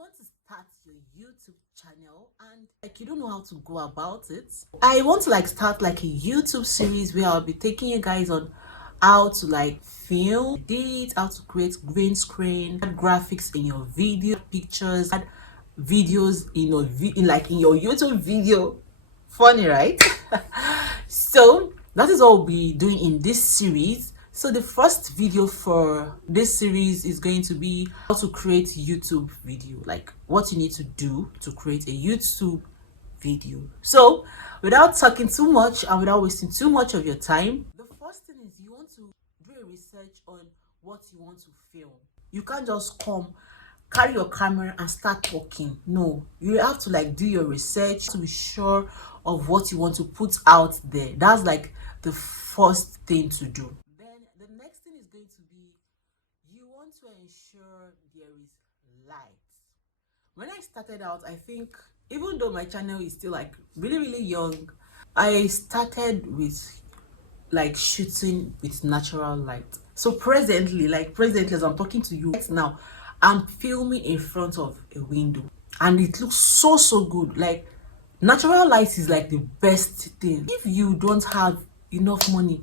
want to start your YouTube channel and like you don't know how to go about it, I want to like start like a YouTube series where I'll be taking you guys on how to like film, edit, how to create green screen, add graphics in your video, pictures, add videos in your in your YouTube video. Funny, right? So that is what we'll be doing in this series. So the first video for this series is going to be how to create YouTube video, like what you need to do to create a YouTube video. So without talking too much and without wasting too much of your time, the first thing is you want to do a research on what you want to film. You can't just come, carry your camera and start talking. No, you have to like do your research to be sure of what you want to put out there. That's like the first thing to do. Then the next thing is going to be you want to ensure there is light. When I started out, I think even though my channel is still like really young, I started with like shooting with natural light. So presently as I'm talking to you right now, I'm filming in front of a window and it looks so good. Like natural light is like the best thing. If you don't have enough money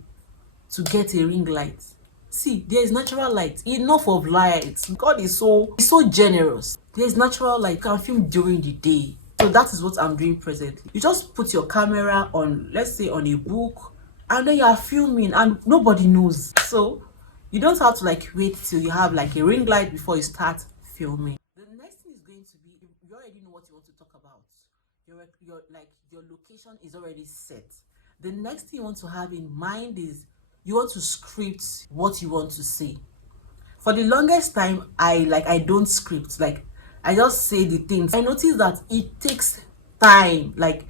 to get a ring light, see, there is natural light, enough of light. God is so generous. There's natural light. You can film during the day. So that is what I'm doing presently. You just put your camera on, let's say on a book, and then you are filming and nobody knows. So you don't have to like wait till you have like a ring light before you start filming. The next thing is going to be, you already know what you want to talk about. Your location is already set. The next thing you want to have in mind is you want to script what you want to say. For the longest time, I don't script. Like I just say the things. I noticed that it takes time. Like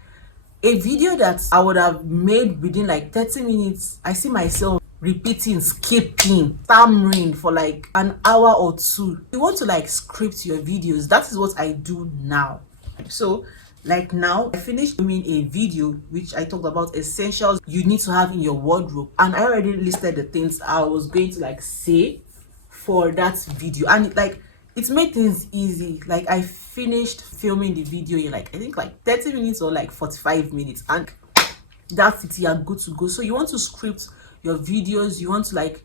a video that I would have made within like 30 minutes, I see myself repeating, skipping, stammering for like an hour or two. You want to like script your videos. That is what I do now. So like now I finished doing a video which I talked about essentials you need to have in your wardrobe, and I already listed the things I was going to like say for that video, and it made things easy. Like I finished filming the video in like I think like 30 minutes or like 45 minutes, and that's it, you are good to go. So you want to script your videos. You want to like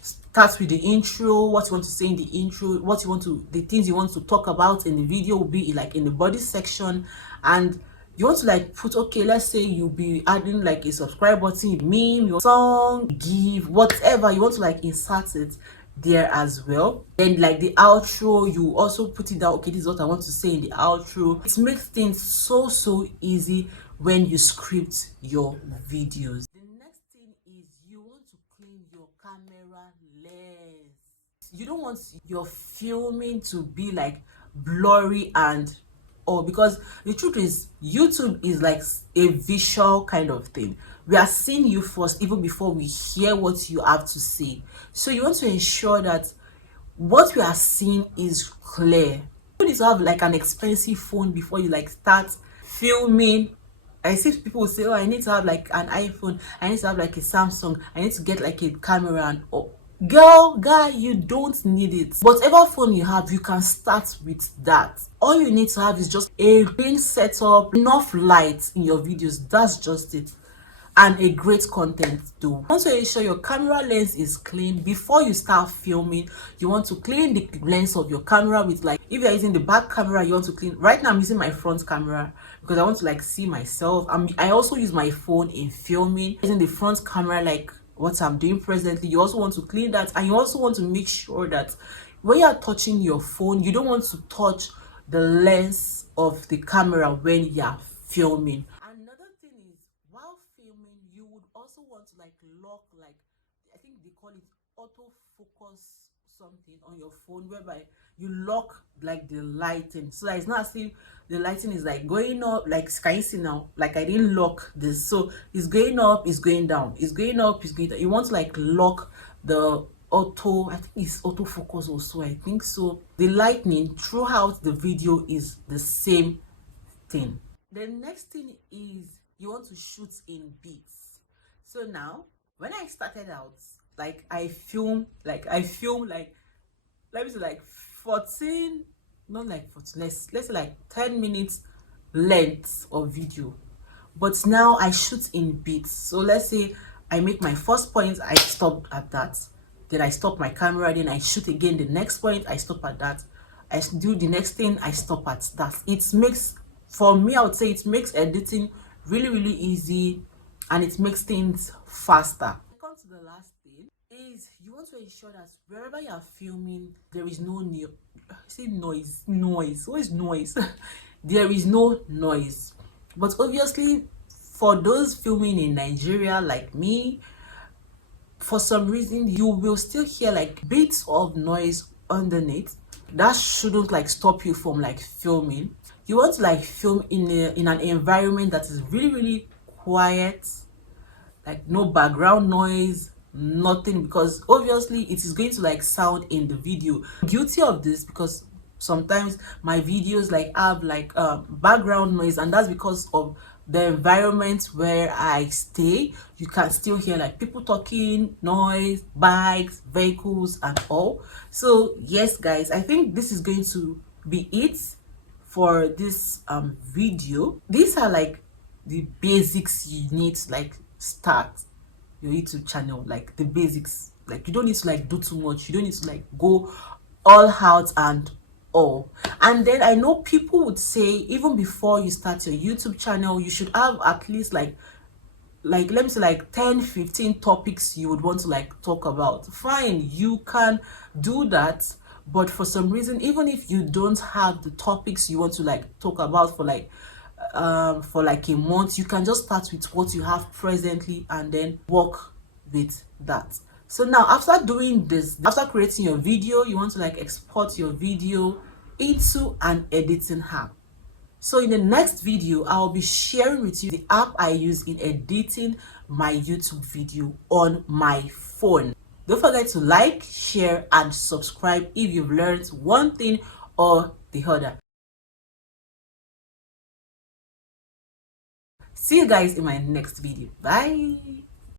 start with the intro, what you want to say in the intro, the things you want to talk about in the video will be like in the body section, and you want to like put, okay, let's say you'll be adding like a subscribe button, meme, your song, give, whatever you want to like insert it there as well. Then like the outro, you also put it down, okay, this is what I want to say in the outro. It makes things so easy when you script your videos. The next thing is you want to clean your camera lens. You don't want your filming to be like blurry because the truth is YouTube is like a visual kind of thing. We are seeing you first even before we hear what you have to say. So you want to ensure that what we are seeing is clear. You need to have like an expensive phone before you like start filming. I see people say, oh, I need to have like an iPhone, I need to have like a Samsung, I need to get like a camera, and guy, you don't need it. Whatever phone you have, you can start with that. All you need to have is just a green setup, enough light in your videos. That's just it, and a great content too. Want to ensure your camera lens is clean before you start filming. You want to clean the lens of your camera with like, if you're using the back camera, you want to clean. Right now I'm using my front camera because I want to like see myself. I also use my phone in filming. Using the front camera like what I'm doing presently, you also want to clean that, and you also want to make sure that when you are touching your phone, you don't want to touch the lens of the camera when you are filming. Another thing is, while filming, you would also want to like lock, like I think they call it autofocus something on your phone, whereby you lock like the lighting, so that it's not as if the lighting is like going up. Like can you see now, like I didn't lock this, so it's going up, it's going down, it's going up, it's going down. You want to like lock the I think it's autofocus also, I think so. The lightning throughout the video is the same thing. The next thing is you want to shoot in beats. So now when I started out, like I film like let me say like 14 not like for let's say like 10 minutes length of video, but now I shoot in bits. So let's say I make my first point, I stop at that, then I stop my camera, then I shoot again the next point, I stop at that, I do the next thing, I stop at that. It makes, for me, I would say it makes editing really really easy, and it makes things faster. Come to the last thing is you want to ensure that wherever you are filming there is no new say noise. What is noise? There is no noise. But obviously, for those filming in Nigeria like me, for some reason you will still hear like bits of noise underneath. That shouldn't like stop you from like filming. You want to like film in an environment that is really really quiet, like no background noise, nothing, because obviously it is going to like sound in the video. I'm guilty of this because sometimes my videos like have like background noise, and that's because of the environment where I stay. You can still hear like people talking, noise, bikes, vehicles and all. So yes guys, I think this is going to be it for this video. These are like the basics you need to like start your YouTube channel, like the basics. Like you don't need to like do too much, you don't need to like go all out and all. And then I know people would say even before you start your YouTube channel you should have at least like let me say like 10-15 topics you would want to like talk about. Fine, you can do that, but for some reason, even if you don't have the topics you want to like talk about for like a month, you can just start with what you have presently and then work with that. So now after doing this, after creating your video, you want to like export your video into an editing app. So in the next video, I'll be sharing with you the app I use in editing my YouTube video on my phone. Don't forget to like, share, and subscribe if you've learned one thing or the other. See you guys in my next video. Bye.